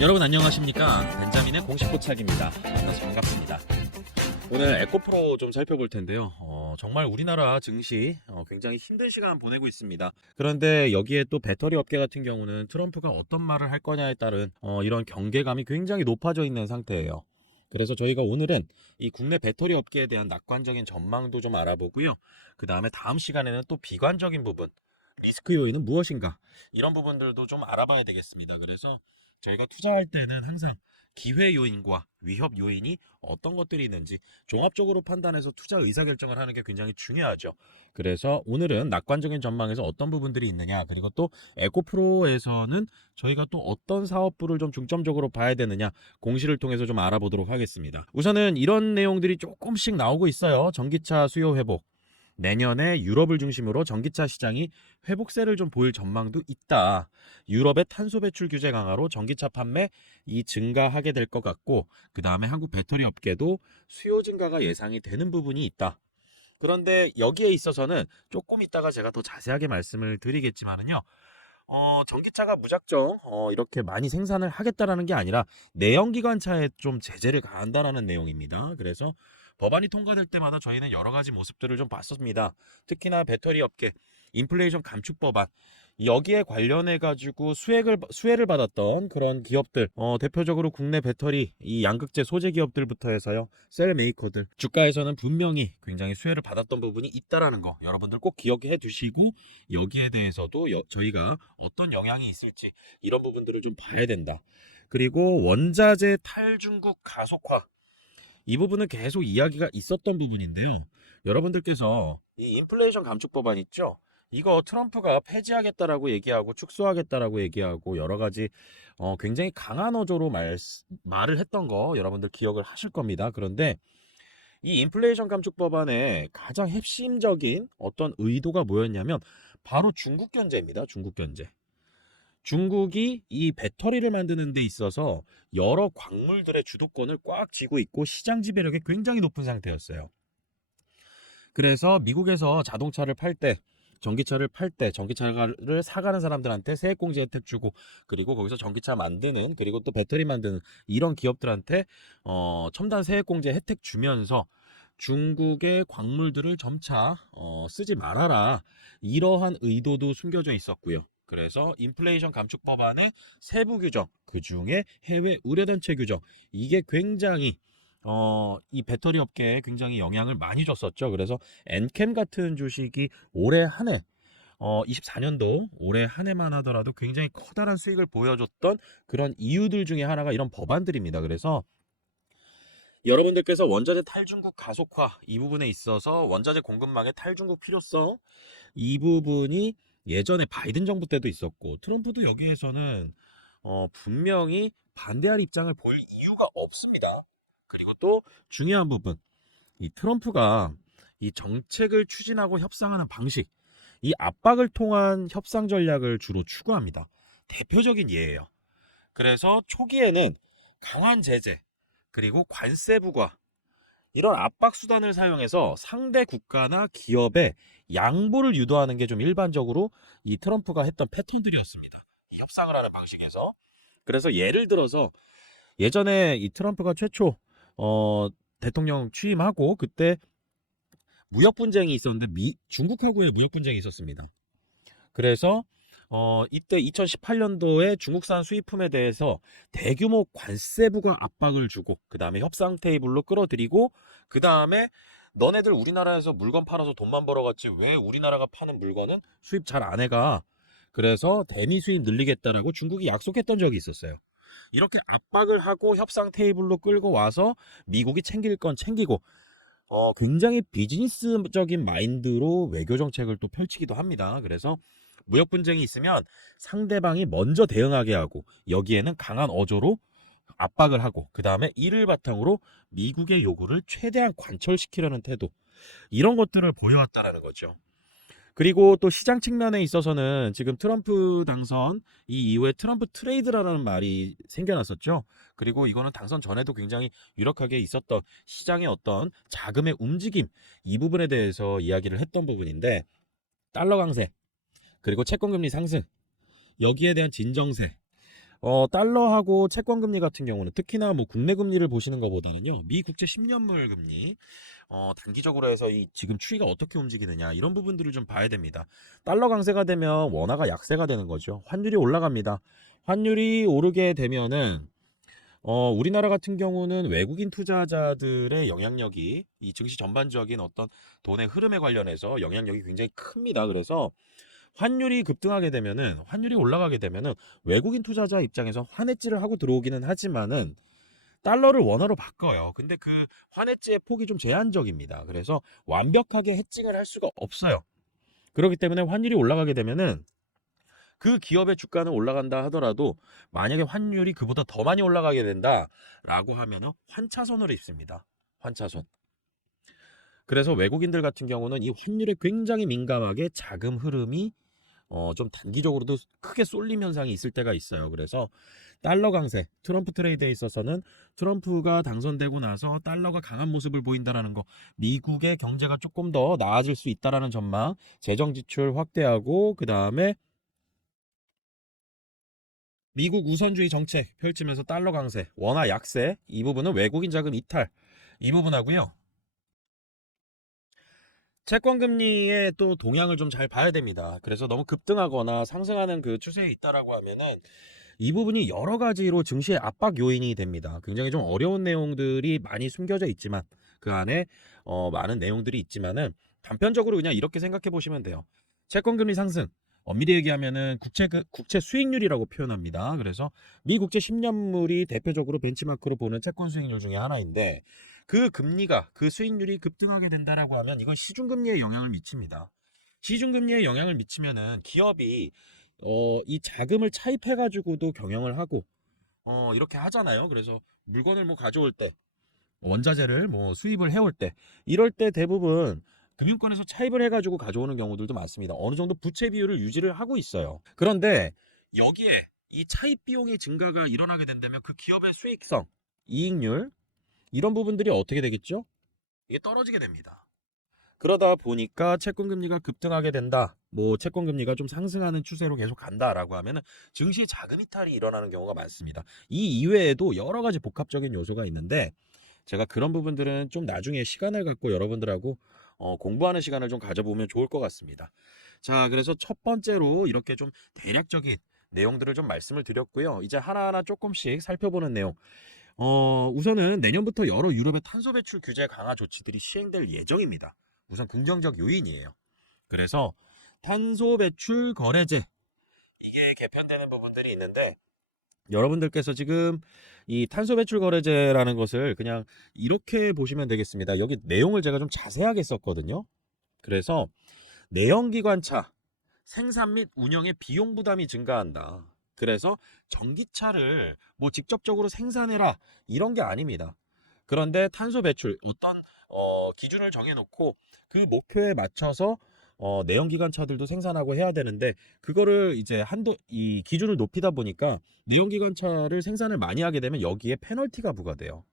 여러분 안녕하십니까? 벤자민의 공식 포착입니다. 만나서 반갑습니다. 오늘 에코프로 좀 살펴볼 텐데요. 정말 우리나라 증시 굉장히 힘든 시간 보내고 있습니다. 그런데 여기에 또 배터리 업계 같은 경우는 트럼프가 어떤 말을 할 거냐에 따른 이런 경계감이 굉장히 높아져 있는 상태예요. 그래서 저희가 오늘은 이 국내 배터리 업계에 대한 낙관적인 전망도 좀 알아보고요. 그 다음에 다음 시간에는 또 비관적인 부분, 리스크 요인은 무엇인가? 이런 부분들도 좀 알아봐야 되겠습니다. 그래서 저희가 투자할 때는 항상 기회 요인과 위협 요인이 어떤 것들이 있는지 종합적으로 판단해서 투자 의사결정을 하는 게 굉장히 중요하죠. 그래서 오늘은 낙관적인 전망에서 어떤 부분들이 있느냐, 그리고 또 에코프로에서는 저희가 또 어떤 사업부를 좀 중점적으로 봐야 되느냐, 공시를 통해서 좀 알아보도록 하겠습니다. 우선은 이런 내용들이 조금씩 나오고 있어요. 전기차 수요 회복. 내년에 유럽을 중심으로 전기차 시장이 회복세를 좀 보일 전망도 있다. 유럽의 탄소 배출 규제 강화로 전기차 판매 증가하게 될 것 같고, 그 다음에 한국 배터리 업계도 수요 증가가 예상이 되는 부분이 있다. 그런데 여기에 있어서는 조금 이따가 제가 더 자세하게 말씀을 드리겠지만은요. 전기차가 무작정 이렇게 많이 생산을 하겠다라는 게 아니라 내연기관차에 좀 제재를 가한다라는 내용입니다. 그래서 법안이 통과될 때마다 저희는 여러 가지 모습들을 좀 봤었습니다. 특히나 배터리 업계 인플레이션 감축 법안, 여기에 관련해 가지고 수혜를 받았던 그런 기업들, 대표적으로 국내 배터리 이 양극재 소재 기업들부터 해서요, 셀 메이커들 주가에서는 분명히 굉장히 수혜를 받았던 부분이 있다라는 거 여러분들 꼭 기억해 두시고, 여기에 대해서도 저희가 어떤 영향이 있을지 이런 부분들을 좀 봐야 된다. 그리고 원자재 탈중국 가속화, 이 부분은 계속 이야기가 있었던 부분인데요. 여러분들께서 이 인플레이션 감축 법안 있죠? 이거 트럼프가 폐지하겠다라고 얘기하고 축소하겠다라고 얘기하고 여러 가지 굉장히 강한 어조로 말을 했던 거 여러분들 기억을 하실 겁니다. 그런데 이 인플레이션 감축 법안의 가장 핵심적인 어떤 의도가 뭐였냐면 바로 중국 견제입니다. 중국 견제. 중국이 이 배터리를 만드는 데 있어서 여러 광물들의 주도권을 꽉 쥐고 있고 시장 지배력이 굉장히 높은 상태였어요. 그래서 미국에서 자동차를 팔 때, 전기차를 팔 때 전기차를 사가는 사람들한테 세액공제 혜택 주고, 그리고 거기서 전기차 만드는, 그리고 또 배터리 만드는 이런 기업들한테 첨단 세액공제 혜택 주면서 중국의 광물들을 점차 쓰지 말아라, 이러한 의도도 숨겨져 있었고요. 그래서 인플레이션 감축 법안의 세부 규정, 그 중에 해외 의뢰단체 규정, 이게 굉장히 이 배터리 업계에 굉장히 영향을 많이 줬었죠. 그래서 엔캠 같은 주식이 올해 한 해, 24년도 올해 한 해만 하더라도 굉장히 커다란 수익을 보여줬던 그런 이유들 중에 하나가 이런 법안들입니다. 그래서 여러분들께서 원자재 탈중국 가속화 이 부분에 있어서 원자재 공급망의 탈중국 필요성, 이 부분이 예전에 바이든 정부 때도 있었고 트럼프도 여기에서는 분명히 반대할 입장을 보일 이유가 없습니다. 그리고 또 중요한 부분, 이 트럼프가 이 정책을 추진하고 협상하는 방식, 이 압박을 통한 협상 전략을 주로 추구합니다. 대표적인 예예요. 그래서 초기에는 강한 제재, 그리고 관세 부과, 이런 압박 수단을 사용해서 상대 국가나 기업의 양보를 유도하는 게 좀 일반적으로 이 트럼프가 했던 패턴들이었습니다. 협상을 하는 방식에서. 그래서 예를 들어서 예전에 이 트럼프가 최초 대통령 취임하고 그때 무역 분쟁이 있었는데 중국하고의 무역 분쟁이 있었습니다. 그래서 이때 2018년도에 중국산 수입품에 대해서 대규모 관세 부과 압박을 주고, 그 다음에 협상 테이블로 끌어들이고, 그 다음에 너네들 우리나라에서 물건 팔아서 돈만 벌어갔지 왜 우리나라가 파는 물건은 수입 잘 안 해가. 그래서 대미 수입 늘리겠다라고 중국이 약속했던 적이 있었어요. 이렇게 압박을 하고 협상 테이블로 끌고 와서 미국이 챙길 건 챙기고, 굉장히 비즈니스적인 마인드로 외교 정책을 또 펼치기도 합니다. 그래서 무역 분쟁이 있으면 상대방이 먼저 대응하게 하고, 여기에는 강한 어조로 압박을 하고, 그 다음에 이를 바탕으로 미국의 요구를 최대한 관철시키려는 태도, 이런 것들을 보여왔다라는 거죠. 그리고 또 시장 측면에 있어서는 지금 트럼프 당선 이 이후에 트럼프 트레이드라는 말이 생겨났었죠. 그리고 이거는 당선 전에도 굉장히 유력하게 있었던 시장의 어떤 자금의 움직임, 이 부분에 대해서 이야기를 했던 부분인데, 달러 강세, 그리고 채권금리 상승, 여기에 대한 진정세, 달러하고 채권 금리 같은 경우는 특히나 뭐 국내 금리를 보시는 것보다는요. 미 국채 10년물 금리 단기적으로 해서 이 지금 추이가 어떻게 움직이느냐 이런 부분들을 좀 봐야 됩니다. 달러 강세가 되면 원화가 약세가 되는 거죠. 환율이 올라갑니다. 환율이 오르게 되면은 우리나라 같은 경우는 외국인 투자자들의 영향력이 이 증시 전반적인 어떤 돈의 흐름에 관련해서 영향력이 굉장히 큽니다. 그래서 환율이 급등하게 되면은 환율이 올라가게 되면은 외국인 투자자 입장에서 환해지를 하고 들어오기는 하지만은 달러를 원화로 바꿔요. 근데 그 환해지의 폭이 좀 제한적입니다. 그래서 완벽하게 해칭을 할 수가 없어요. 그렇기 때문에 환율이 올라가게 되면은 그 기업의 주가는 올라간다 하더라도 만약에 환율이 그보다 더 많이 올라가게 된다라고 하면은 환차손을 입습니다. 환차손. 그래서 외국인들 같은 경우는 이 환율에 굉장히 민감하게 자금 흐름이 좀 단기적으로도 크게 쏠림 현상이 있을 때가 있어요. 그래서 달러 강세, 트럼프 트레이드에 있어서는 트럼프가 당선되고 나서 달러가 강한 모습을 보인다라는 거, 미국의 경제가 조금 더 나아질 수 있다라는 전망, 재정 지출 확대하고 그 다음에 미국 우선주의 정책 펼치면서 달러 강세, 원화 약세, 이 부분은 외국인 자금 이탈, 이 부분하고요. 채권 금리의 또 동향을 좀 잘 봐야 됩니다. 그래서 너무 급등하거나 상승하는 그 추세에 있다라고 하면은 이 부분이 여러 가지로 증시의 압박 요인이 됩니다. 굉장히 좀 어려운 내용들이 많이 숨겨져 있지만 그 안에 많은 내용들이 있지만은 단편적으로 그냥 이렇게 생각해 보시면 돼요. 채권 금리 상승. 엄밀히 얘기하면은 국채 수익률이라고 표현합니다. 그래서 미 국채 10년물이 대표적으로 벤치마크로 보는 채권 수익률 중에 하나인데 그 금리가 그 수익률이 급등하게 된다라고 하면 이건 시중금리에 영향을 미칩니다. 시중금리에 영향을 미치면은 기업이 이 자금을 차입해 가지고도 경영을 하고 이렇게 하잖아요. 그래서 물건을 뭐 가져올 때 원자재를 뭐 수입을 해올 때 이럴 때 대부분 금융권에서 차입을 해가지고 가져오는 경우들도 많습니다. 어느 정도 부채 비율을 유지를 하고 있어요. 그런데 여기에 이 차입 비용의 증가가 일어나게 된다면 그 기업의 수익성, 이익률 이런 부분들이 어떻게 되겠죠? 이게 떨어지게 됩니다. 그러다 보니까 채권 금리가 급등하게 된다. 뭐 채권 금리가 좀 상승하는 추세로 계속 간다라고 하면은 증시 자금 이탈이 일어나는 경우가 많습니다. 이 이외에도 여러 가지 복합적인 요소가 있는데 제가 그런 부분들은 좀 나중에 시간을 갖고 여러분들하고 공부하는 시간을 좀 가져보면 좋을 것 같습니다. 자, 그래서 첫 번째로 이렇게 좀 대략적인 내용들을 좀 말씀을 드렸고요. 이제 하나하나 조금씩 살펴보는 내용. 우선은 내년부터 여러 유럽의 탄소 배출 규제 강화 조치들이 시행될 예정입니다. 우선 긍정적 요인이에요. 그래서 탄소 배출 거래제 이게 개편되는 부분들이 있는데 여러분들께서 지금 이 탄소 배출 거래제라는 것을 그냥 이렇게 보시면 되겠습니다. 여기 내용을 제가 좀 자세하게 썼거든요. 그래서 내연기관차 생산 및 운영의 비용 부담이 증가한다. 그래서 전기차를 뭐 직접적으로 생산해라 이런 게 아닙니다. 그런데 탄소 배출 어떤 기준을 정해놓고 그 목표에 맞춰서 내연기관차들도 생산하고 해야 되는데 그거를 이제 한도 이 기준을 높이다 보니까 내연기관차를 생산을 많이 하게 되면 여기에 페널티가 부과돼요.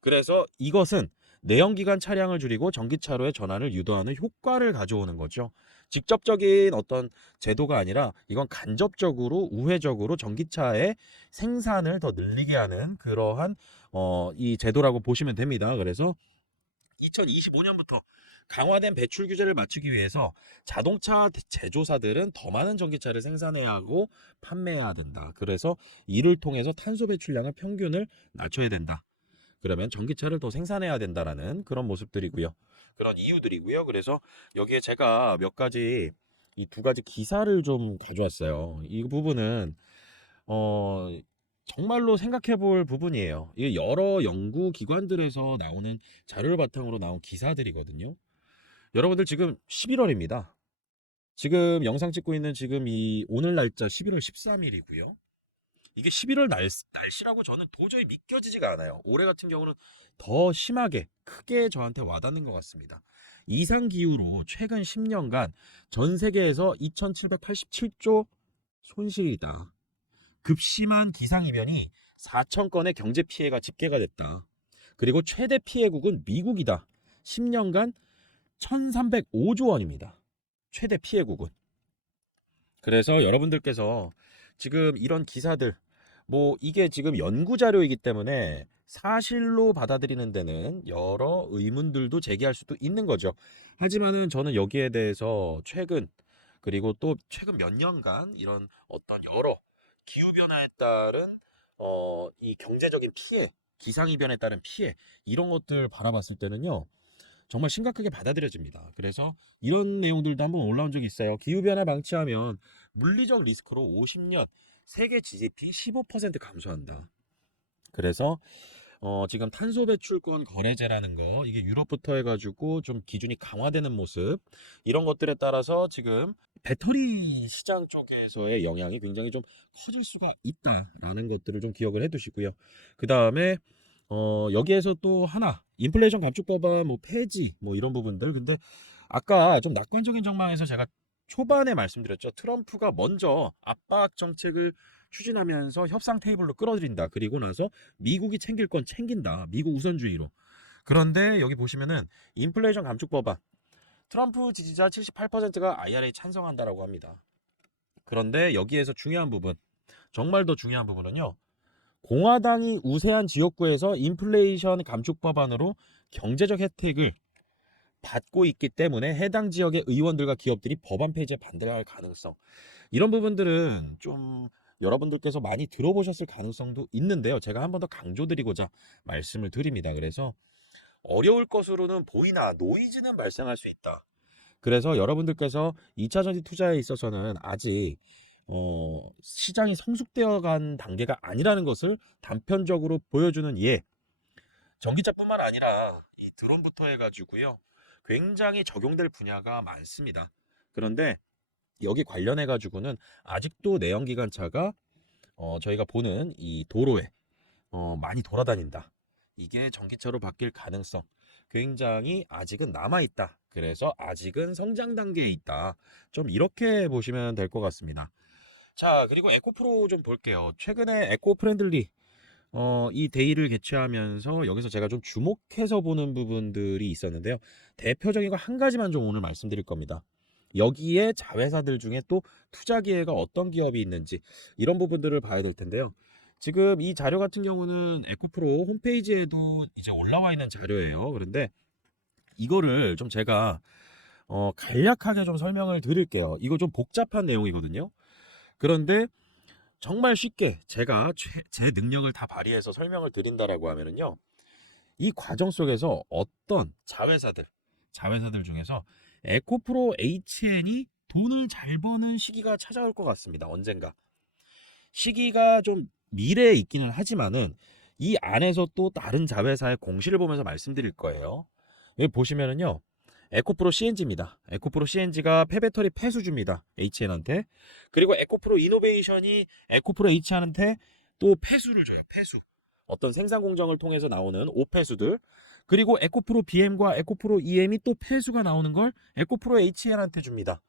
그래서 이것은 내연기관 차량을 줄이고 전기차로의 전환을 유도하는 효과를 가져오는 거죠. 직접적인 어떤 제도가 아니라 이건 간접적으로 우회적으로 전기차의 생산을 더 늘리게 하는 그러한 이 제도라고 보시면 됩니다. 그래서 2025년부터 강화된 배출 규제를 맞추기 위해서 자동차 제조사들은 더 많은 전기차를 생산해야 하고 판매해야 된다. 그래서 이를 통해서 탄소 배출량을 평균을 낮춰야 된다. 그러면 전기차를 더 생산해야 된다라는 그런 모습들이고요. 그런 이유들이고요. 그래서 여기에 제가 몇 가지 이 두 가지 기사를 좀 가져왔어요. 이 부분은 어 정말로 생각해 볼 부분이에요. 이게 여러 연구 기관들에서 나오는 자료를 바탕으로 나온 기사들이거든요. 여러분들 지금 11월입니다. 지금 영상 찍고 있는 지금 이 오늘 날짜 11월 13일이고요. 이게 11월 날씨라고 저는 도저히 믿겨지지가 않아요. 올해 같은 경우는 더 심하게 크게 저한테 와닿는 것 같습니다. 이상 기후로 최근 10년간 전 세계에서 2,787조 손실이다. 급심한 기상이변이 4천 건의 경제 피해가 집계가 됐다. 그리고 최대 피해국은 미국이다. 10년간 1,305조 원입니다. 최대 피해국은. 그래서 여러분들께서 지금 이런 기사들 뭐 이게 지금 연구 자료이기 때문에 사실로 받아들이는 데는 여러 의문들도 제기할 수도 있는 거죠. 하지만은 저는 여기에 대해서 최근 그리고 또 최근 몇 년간 이런 어떤 여러 기후 변화에 따른 이 경제적인 피해, 기상이변에 따른 피해 이런 것들 바라봤을 때는요. 정말 심각하게 받아들여집니다. 그래서 이런 내용들도 한번 올라온 적이 있어요. 기후변화 방치하면 물리적 리스크로 50년 세계 GDP 15% 감소한다. 그래서 지금 탄소 배출권 거래제라는 거 이게 유럽부터 해가지고 좀 기준이 강화되는 모습 이런 것들에 따라서 지금 배터리 시장 쪽에서의 영향이 굉장히 좀 커질 수가 있다라는 것들을 좀 기억을 해두시고요. 그 다음에 여기에서 또 하나 인플레이션 감축 법안 뭐 폐지 뭐 이런 부분들 근데 아까 좀 낙관적인 전망에서 제가 초반에 말씀드렸죠. 트럼프가 먼저 압박 정책을 추진하면서 협상 테이블로 끌어들인다. 그리고 나서 미국이 챙길 건 챙긴다. 미국 우선주의로. 그런데 여기 보시면은 인플레이션 감축 법안 트럼프 지지자 78%가 IRA 찬성한다라고 합니다. 그런데 여기에서 중요한 부분 정말 더 중요한 부분은요. 공화당이 우세한 지역구에서 인플레이션 감축 법안으로 경제적 혜택을 받고 있기 때문에 해당 지역의 의원들과 기업들이 법안 폐지에 반대할 가능성 이런 부분들은 좀 여러분들께서 많이 들어보셨을 가능성도 있는데요. 제가 한 번 더 강조드리고자 말씀을 드립니다. 그래서 어려울 것으로는 보이나 노이즈는 발생할 수 있다. 그래서 여러분들께서 2차 전지 투자에 있어서는 아직 시장이 성숙되어 간 단계가 아니라는 것을 단편적으로 보여주는 예. 전기차뿐만 아니라 이 드론부터 해가지고요. 굉장히 적용될 분야가 많습니다. 그런데 여기 관련해 가지고는 아직도 내연기관차가 저희가 보는 이 도로에 많이 돌아다닌다. 이게 전기차로 바뀔 가능성 굉장히 아직은 남아 있다. 그래서 아직은 성장 단계에 있다. 좀 이렇게 보시면 될 것 같습니다. 자, 그리고 에코프로 좀 볼게요. 최근에 에코프렌들리 이 데이를 개최하면서 여기서 제가 좀 주목해서 보는 부분들이 있었는데요. 대표적인 거 한 가지만 좀 오늘 말씀드릴 겁니다. 여기에 자회사들 중에 또 투자 기회가 어떤 기업이 있는지 이런 부분들을 봐야 될 텐데요. 지금 이 자료 같은 경우는 에코프로 홈페이지에도 이제 올라와 있는 자료예요. 그런데 이거를 좀 제가 간략하게 좀 설명을 드릴게요. 이거 좀 복잡한 내용이거든요. 그런데 정말 쉽게 제가 제 능력을 다 발휘해서 설명을 드린다라고 하면은요. 이 과정 속에서 어떤 자회사들 중에서 에코프로 HN이 돈을 잘 버는 시기가 찾아올 것 같습니다. 언젠가. 시기가 좀 미래에 있기는 하지만은 이 안에서 또 다른 자회사의 공시를 보면서 말씀드릴 거예요. 여기 보시면은요. 에코프로 CNG입니다. 에코프로 CNG가 폐배터리 폐수주입니다. HN한테. 그리고 에코프로 이노베이션이 에코프로 HN한테 또 폐수를 줘요. 폐수. 어떤 생산 공정을 통해서 나오는 오폐수들. 그리고 에코프로 BM과 에코프로 EM이 또 폐수가 나오는 걸 에코프로 HN한테 줍니다.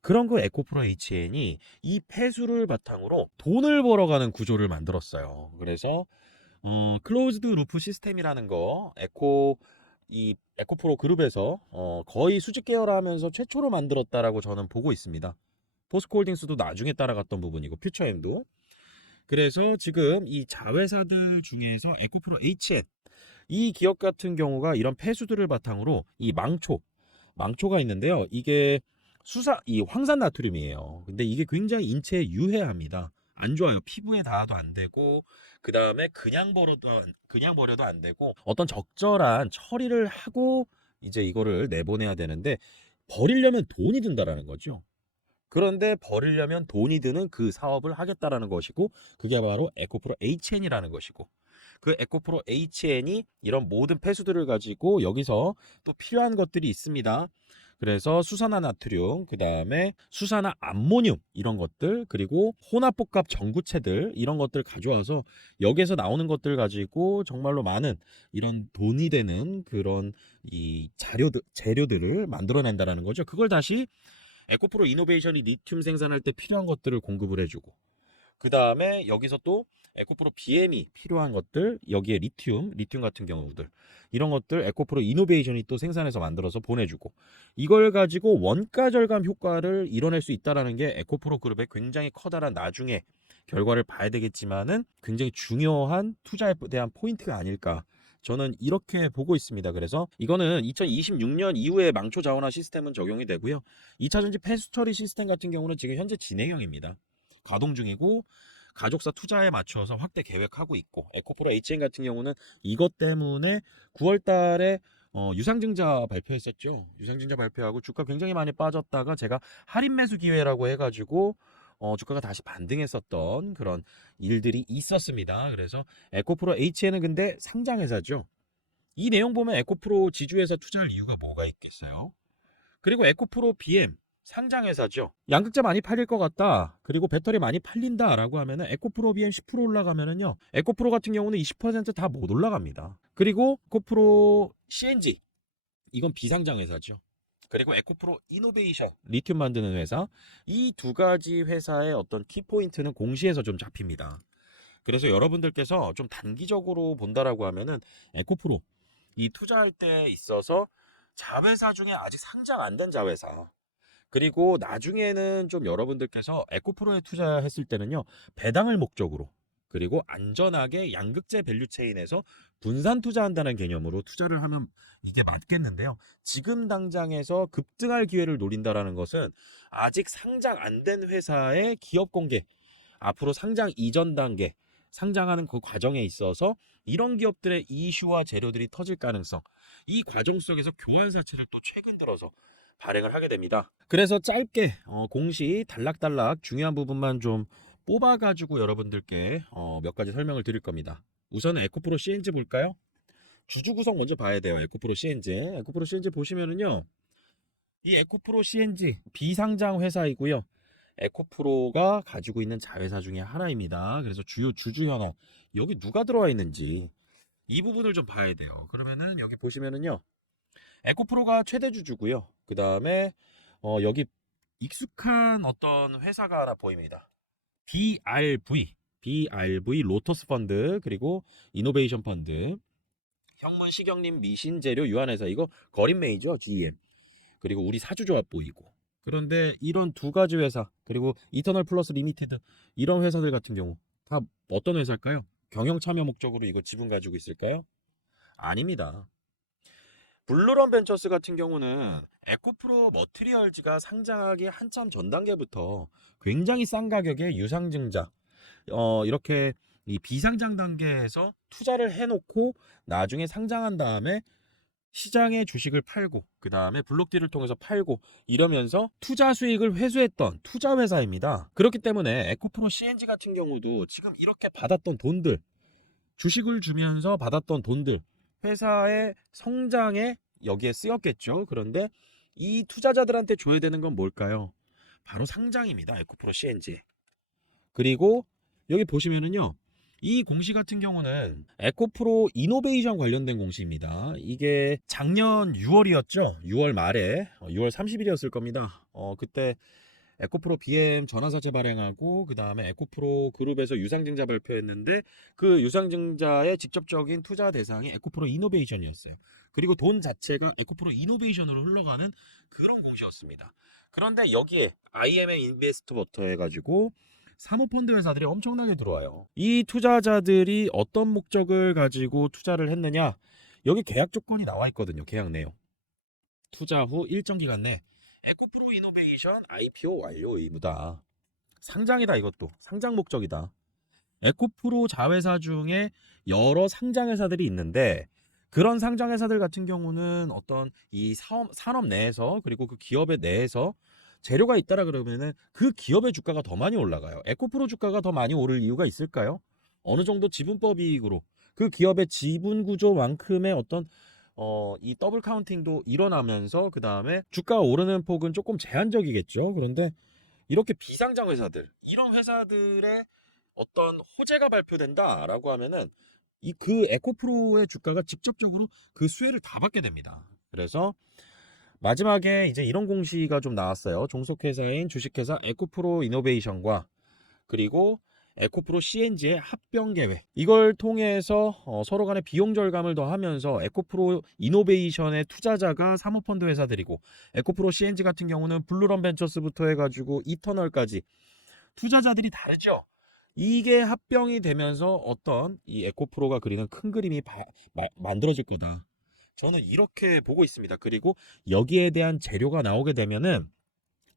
그런 걸 에코프로 HN이 이 폐수를 바탕으로 돈을 벌어가는 구조를 만들었어요. 그래서 클로즈드 루프 시스템이라는 거 이 에코프로 그룹에서 거의 수직 계열화하면서 최초로 만들었다라고 저는 보고 있습니다. 포스코홀딩스도 나중에 따라갔던 부분이고 퓨처엠도. 그래서 지금 이 자회사들 중에서 에코프로 HN 이 기업 같은 경우가 이런 폐수들을 바탕으로 이 망초가 있는데요. 이게 이 황산 나트륨이에요. 근데 이게 굉장히 인체에 유해합니다. 안 좋아요. 피부에 닿아도 안 되고 그 다음에 그냥 버려도 안 되고 어떤 적절한 처리를 하고 이제 이거를 내보내야 되는데 버리려면 돈이 든다라는 거죠. 그런데 버리려면 돈이 드는 그 사업을 하겠다라는 것이고 그게 바로 에코프로 HN이라는 것이고 그 에코프로 HN이 이런 모든 폐수들을 가지고 여기서 또 필요한 것들이 있습니다. 그래서 수산화나트륨, 그 다음에 수산화 암모늄 이런 것들 그리고 혼합복합 전구체들 이런 것들 가져와서 여기에서 나오는 것들 가지고 정말로 많은 이런 돈이 되는 그런 이 재료들을 만들어낸다라는 거죠. 그걸 다시 에코프로 이노베이션이 리튬 생산할 때 필요한 것들을 공급을 해주고 그 다음에 여기서 또 에코프로 BM이 필요한 것들 여기에 리튬 같은 경우들 이런 것들 에코프로 이노베이션이 또 생산해서 만들어서 보내주고 이걸 가지고 원가 절감 효과를 이뤄낼 수 있다는 게 에코프로 그룹의 굉장히 커다란 나중에 결과를 봐야 되겠지만은 굉장히 중요한 투자에 대한 포인트가 아닐까. 저는 이렇게 보고 있습니다. 그래서 이거는 2026년 이후에 망초 자원화 시스템은 적용이 되고요. 2차 전지 폐수 처리 시스템 같은 경우는 지금 현재 진행형입니다. 가동 중이고 가족사 투자에 맞춰서 확대 계획하고 있고, 에코프로 HN 같은 경우는 이것 때문에 9월 달에 유상증자 발표했었죠. 유상증자 발표하고 주가 굉장히 많이 빠졌다가 제가 할인 매수 기회라고 해가지고 주가가 다시 반등했었던 그런 일들이 있었습니다. 그래서 에코프로 HN은 근데 상장회사죠. 이 내용 보면 에코프로 지주회사 투자할 이유가 뭐가 있겠어요? 그리고 에코프로 BM 상장회사죠. 양극재 많이 팔릴 것 같다. 그리고 배터리 많이 팔린다라고 하면은 에코프로 BM 10% 올라가면은요. 에코프로 같은 경우는 20%다 못 올라갑니다. 그리고 에코프로 CNG 이건 비상장회사죠. 그리고 에코프로 이노베이션 리튬 만드는 회사, 이 두 가지 회사의 어떤 키포인트는 공시에서 좀 잡힙니다. 그래서 여러분들께서 좀 단기적으로 본다라고 하면은 에코프로 이 투자할 때 있어서 자회사 중에 아직 상장 안 된 자회사, 그리고 나중에는 좀 여러분들께서 에코프로에 투자했을 때는요, 배당을 목적으로, 그리고 안전하게 양극재 밸류체인에서 분산 투자한다는 개념으로 투자를 하면 이게 맞겠는데요. 지금 당장에서 급등할 기회를 노린다라는 것은 아직 상장 안 된 회사의 기업 공개, 앞으로 상장 이전 단계, 상장하는 그 과정에 있어서 이런 기업들의 이슈와 재료들이 터질 가능성, 이 과정 속에서 교환 사채를 또 최근 들어서 발행을 하게 됩니다. 그래서 짧게 공시 단락단락 중요한 부분만 좀 뽑아가지고 여러분들께 몇 가지 설명을 드릴 겁니다. 우선은 에코프로 CNG 볼까요? 주주 구성 먼저 봐야 돼요. 에코프로 CNG. 에코프로 CNG 보시면은요, 이 에코프로 CNG 비상장 회사이고요. 에코프로가 가지고 있는 자회사 중에 하나입니다. 그래서 주요 주주 현황, 여기 누가 들어와 있는지 이 부분을 좀 봐야 돼요. 그러면은 여기 보시면은요, 에코프로가 최대 주주고요. 그 다음에 여기 익숙한 어떤 회사가 하나 보입니다. BRV 로터스 펀드, 그리고 이노베이션 펀드, 형문 식용림 미신재료 유한회사, 이거 거린메이죠, GM. 그리고 우리 사주조합 보이고. 그런데 이런 두 가지 회사, 그리고 이터널 플러스 리미티드, 이런 회사들 같은 경우 다 어떤 회사일까요? 경영 참여 목적으로 이거 지분 가지고 있을까요? 아닙니다. 블루런 벤처스 같은 경우는 에코프로 머티리얼즈가 상장하기 한참 전 단계부터 굉장히 싼 가격에 유상증자, 이렇게 이 비상장 단계에서 투자를 해놓고 나중에 상장한 다음에 시장에 주식을 팔고, 그 다음에 블록딜을 통해서 팔고, 이러면서 투자 수익을 회수했던 투자 회사입니다. 그렇기 때문에 에코프로 CNG 같은 경우도 지금 이렇게 받았던 돈들, 주식을 주면서 받았던 돈들, 회사의 성장에 여기에 쓰였겠죠. 그런데 이 투자자들한테 줘야 되는 건 뭘까요? 바로 상장입니다. 에코프로 CNG. 그리고 여기 보시면은요, 이 공시 같은 경우는 에코프로 이노베이션 관련된 공시입니다. 이게 작년 6월이었죠. 6월 말에 6월 30일이었을 겁니다. 그때 에코프로 BM 전환사채 발행하고, 그 다음에 에코프로 그룹에서 유상증자 발표했는데, 그 유상증자의 직접적인 투자 대상이 에코프로 이노베이션이었어요. 그리고 돈 자체가 에코프로 이노베이션으로 흘러가는 그런 공시였습니다. 그런데 여기에 IMM 인베스트부터 해가지고 사모펀드 회사들이 엄청나게 들어와요. 이 투자자들이 어떤 목적을 가지고 투자를 했느냐, 여기 계약 조건이 나와 있거든요. 계약 내용. 투자 후 일정 기간 내 에코프로 이노베이션 IPO 완료 의무다. 상장이다. 이것도 상장 목적이다. 에코프로 자회사 중에 여러 상장회사들이 있는데, 그런 상장회사들 같은 경우는 어떤 이 산업 내에서, 그리고 그 기업의 내에서 재료가 있다라 그러면은 그 기업의 주가가 더 많이 올라가요. 에코프로 주가가 더 많이 오를 이유가 있을까요? 어느 정도 지분법 이익으로 그 기업의 지분 구조만큼의 어떤 이 더블 카운팅도 일어나면서, 그 다음에 주가가 오르는 폭은 조금 제한적이겠죠. 그런데 이렇게 비상장 회사들, 이런 회사들의 어떤 호재가 발표된다라고 하면은 이 그 에코프로의 주가가 직접적으로 그 수혜를 다 받게 됩니다. 그래서 마지막에 이제 이런 공시가 좀 나왔어요. 종속회사인 주식회사 에코프로 이노베이션과 그리고 에코프로 CNG의 합병 계획, 이걸 통해서 서로 간의 비용 절감을 더하면서 에코프로 이노베이션의 투자자가 사모펀드 회사들이고, 에코프로 CNG 같은 경우는 블루런 벤처스부터 해가지고 이터널까지 투자자들이 다르죠. 이게 합병이 되면서 어떤 이 에코프로가 그리는 큰 그림이 만들어질 거다. 저는 이렇게 보고 있습니다. 그리고 여기에 대한 재료가 나오게 되면은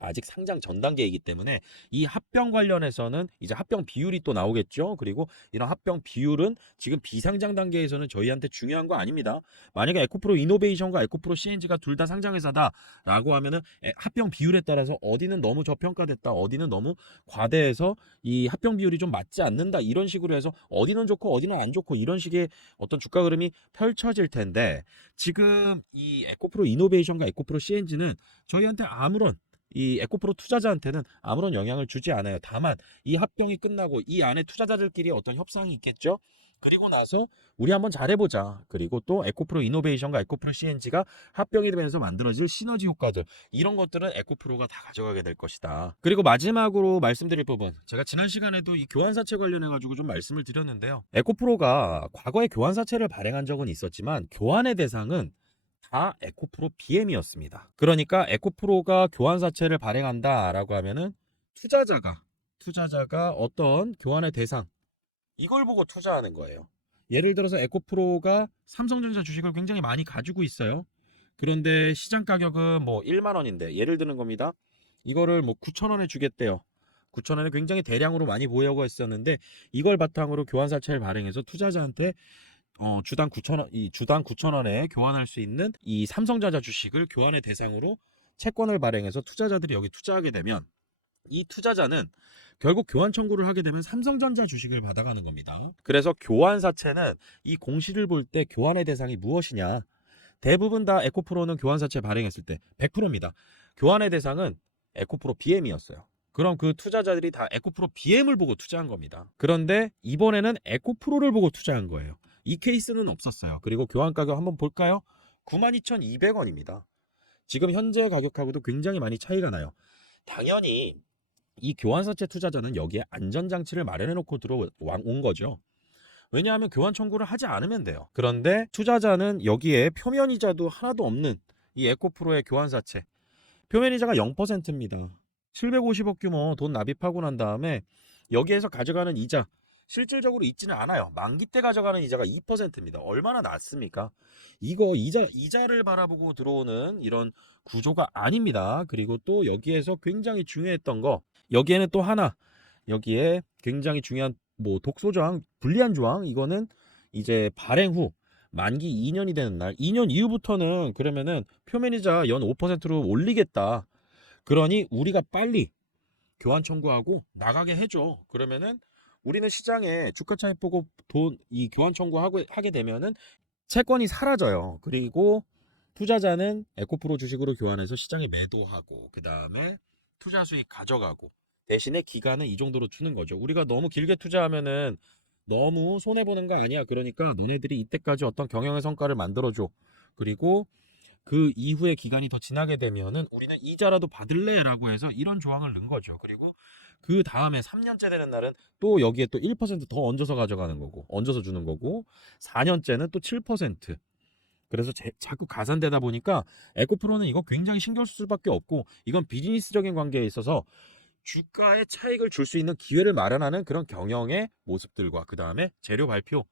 아직 상장 전 단계이기 때문에 이 합병 관련해서는 이제 합병 비율이 또 나오겠죠. 그리고 이런 합병 비율은 지금 비상장 단계에서는 저희한테 중요한 거 아닙니다. 만약에 에코프로 이노베이션과 에코프로 CNG가 둘 다 상장회사다라고 하면은 합병 비율에 따라서 어디는 너무 저평가됐다, 어디는 너무 과대해서 이 합병 비율이 좀 맞지 않는다, 이런 식으로 해서 어디는 좋고 어디는 안 좋고 이런 식의 어떤 주가 흐름이 펼쳐질 텐데, 지금 이 에코프로 이노베이션과 에코프로 CNG는 저희한테 아무런 이 에코프로 투자자한테는 아무런 영향을 주지 않아요. 다만 이 합병이 끝나고 이 안에 투자자들끼리 어떤 협상이 있겠죠. 그리고 나서 우리 한번 잘해보자. 그리고 또 에코프로 이노베이션과 에코프로 CNG가 합병이 되면서 만들어질 시너지 효과들, 이런 것들은 에코프로가 다 가져가게 될 것이다. 그리고 마지막으로 말씀드릴 부분, 제가 지난 시간에도 이 교환사채 관련해 가지고 좀 말씀을 드렸는데요. 에코프로가 과거에 교환사채를 발행한 적은 있었지만 교환의 대상은 다 에코프로 BM이었습니다. 그러니까 에코프로가 교환사채를 발행한다라고 하면은 투자자가 어떤 교환의 대상, 이걸 보고 투자하는 거예요. 예를 들어서 에코프로가 삼성전자 주식을 굉장히 많이 가지고 있어요. 그런데 시장 가격은 뭐 1만 원인데, 예를 드는 겁니다. 이거를 뭐 9천 원에 주겠대요. 9천 원에 굉장히 대량으로 많이 보유하고 있었는데, 이걸 바탕으로 교환사채를 발행해서 투자자한테 주당 9천 원, 이 주당 9천 원에 교환할 수 있는 이 삼성전자 주식을 교환의 대상으로 채권을 발행해서 투자자들이 여기 투자하게 되면, 이 투자자는 결국 교환 청구를 하게 되면 삼성전자 주식을 받아가는 겁니다. 그래서 교환사채는 이 공시를 볼 때 교환의 대상이 무엇이냐, 대부분 다 에코프로는 교환사채 발행했을 때 100%입니다. 교환의 대상은 에코프로 BM이었어요. 그럼 그 투자자들이 다 에코프로 BM을 보고 투자한 겁니다. 그런데 이번에는 에코프로를 보고 투자한 거예요. 이 케이스는 없었어요. 그리고 교환 가격 한번 볼까요? 92,200원입니다. 지금 현재 가격하고도 굉장히 많이 차이가 나요. 당연히 이 교환사채 투자자는 여기에 안전장치를 마련해 놓고 들어온 거죠. 왜냐하면 교환 청구를 하지 않으면 돼요. 그런데 투자자는 여기에 표면이자도 하나도 없는 이 에코프로의 교환사채, 표면이자가 0%입니다. 750억 규모 돈 납입하고 난 다음에 여기에서 가져가는 이자, 실질적으로 있지는 않아요. 만기 때 가져가는 이자가 2%입니다. 얼마나 낮습니까? 이거 이자를 바라보고 들어오는 이런 구조가 아닙니다. 그리고 또 여기에서 굉장히 중요했던 거, 여기에는 또 하나, 여기에 굉장히 중요한 뭐 독소조항, 불리한 조항, 이거는 이제 발행 후 만기 2년이 되는 날, 2년 이후부터는 그러면은 표면이자 연 5%로 올리겠다. 그러니 우리가 빨리 교환 청구하고 나가게 해줘. 그러면은 우리는 시장에 주가 차익 보고 이 교환 청구하게 되면은 채권이 사라져요. 그리고 투자자는 에코프로 주식으로 교환해서 시장에 매도하고, 그 다음에 투자 수익 가져가고, 대신에 기간은 이 정도로 주는 거죠. 우리가 너무 길게 투자하면은 너무 손해보는 거 아니야. 그러니까 너네들이 이때까지 어떤 경영의 성과를 만들어줘. 그리고 그 이후의 기간이 더 지나게 되면은 우리는 이자라도 받을래라고 해서 이런 조항을 넣은 거죠. 그리고 그 다음에 3년째 되는 날은 또 여기에 또 1%더 얹어서 가져가는 거고, 얹어서 주는 거고, 4년째는 또 7%. 그래서 자꾸 가산되다 보니까 에코프로는 이거 굉장히 신경 쓸 수밖에 없고, 이건 비즈니스적인 관계에 있어서 주가에 차익을 줄 수 있는 기회를 마련하는 그런 경영의 모습들과, 그 다음에 재료 발표,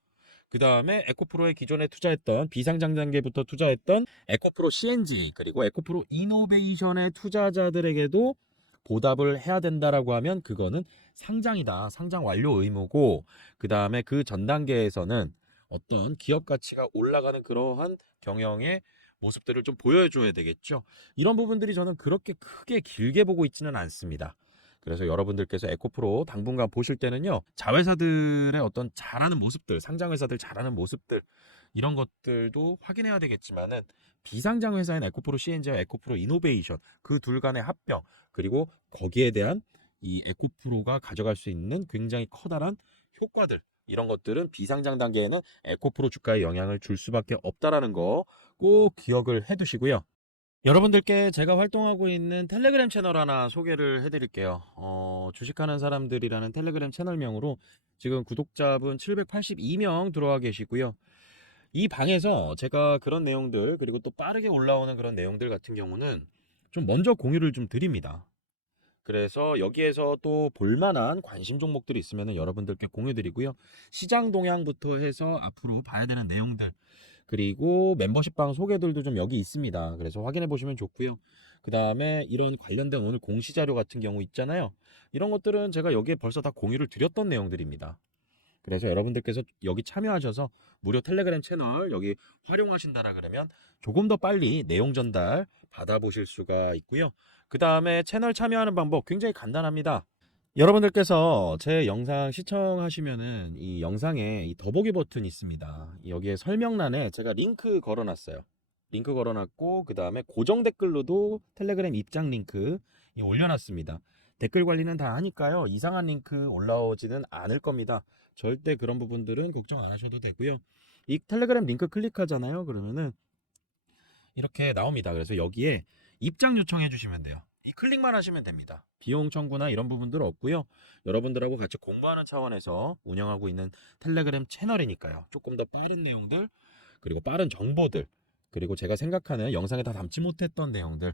그 다음에 에코프로에 기존에 투자했던 비상장 단계부터 투자했던 에코프로 CNG, 그리고 에코프로 이노베이션의 투자자들에게도 보답을 해야 된다라고 하면 그거는 상장이다. 상장 완료 의무고, 그 다음에 그 전 단계에서는 어떤 기업 가치가 올라가는 그러한 경영의 모습들을 좀 보여줘야 되겠죠. 이런 부분들이 저는 그렇게 크게 길게 보고 있지는 않습니다. 그래서 여러분들께서 에코프로 당분간 보실 때는요, 자회사들의 어떤 잘하는 모습들, 상장회사들 잘하는 모습들, 이런 것들도 확인해야 되겠지만은, 비상장 회사인 에코프로 CNG와 에코프로 이노베이션, 그 둘 간의 합병, 그리고 거기에 대한 이 에코프로가 가져갈 수 있는 굉장히 커다란 효과들, 이런 것들은 비상장 단계에는 에코프로 주가에 영향을 줄 수밖에 없다라는 거 꼭 기억을 해 두시고요. 여러분들께 제가 활동하고 있는 텔레그램 채널 하나 소개를 해드릴게요. 주식하는 사람들이라는 텔레그램 채널명으로 지금 구독자분 782명 들어와 계시고요. 이 방에서 제가 그런 내용들, 그리고 또 빠르게 올라오는 그런 내용들 같은 경우는 좀 먼저 공유를 좀 드립니다. 그래서 여기에서 또 볼만한 관심 종목들이 있으면 여러분들께 공유드리고요. 시장 동향부터 해서 앞으로 봐야 되는 내용들, 그리고 멤버십방 소개들도 좀 여기 있습니다. 그래서 확인해 보시면 좋고요. 그 다음에 이런 관련된 오늘 공시자료 같은 경우 있잖아요. 이런 것들은 제가 여기에 벌써 다 공유를 드렸던 내용들입니다. 그래서 여러분들께서 여기 참여하셔서 무료 텔레그램 채널 여기 활용하신다라 그러면 조금 더 빨리 내용 전달 받아보실 수가 있고요. 그 다음에 채널 참여하는 방법 굉장히 간단합니다. 여러분들께서 제 영상 시청하시면은 이 영상에 이 더보기 버튼이 있습니다. 여기에 설명란에 제가 링크 걸어놨어요. 링크 걸어놨고 그 다음에 고정 댓글로도 텔레그램 입장 링크 올려놨습니다. 댓글 관리는 다 하니까요. 이상한 링크 올라오지는 않을 겁니다. 절대 그런 부분들은 걱정 안 하셔도 되고요. 이 텔레그램 링크 클릭하잖아요. 그러면은 이렇게 나옵니다. 그래서 여기에 입장 요청해 주시면 돼요. 이 클릭만 하시면 됩니다. 비용 청구나 이런 부분들 없고요. 여러분들하고 같이 공부하는 차원에서 운영하고 있는 텔레그램 채널이니까요. 조금 더 빠른 내용들, 그리고 빠른 정보들, 그리고 제가 생각하는 영상에 다 담지 못했던 내용들,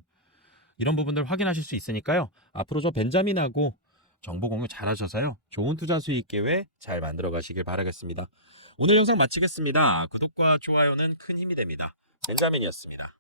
이런 부분들 확인하실 수 있으니까요. 앞으로 저 벤자민하고 정보 공유 잘 하셔서요. 좋은 투자 수익 계획 잘 만들어 가시길 바라겠습니다. 오늘 영상 마치겠습니다. 구독과 좋아요는 큰 힘이 됩니다. 벤자민이었습니다.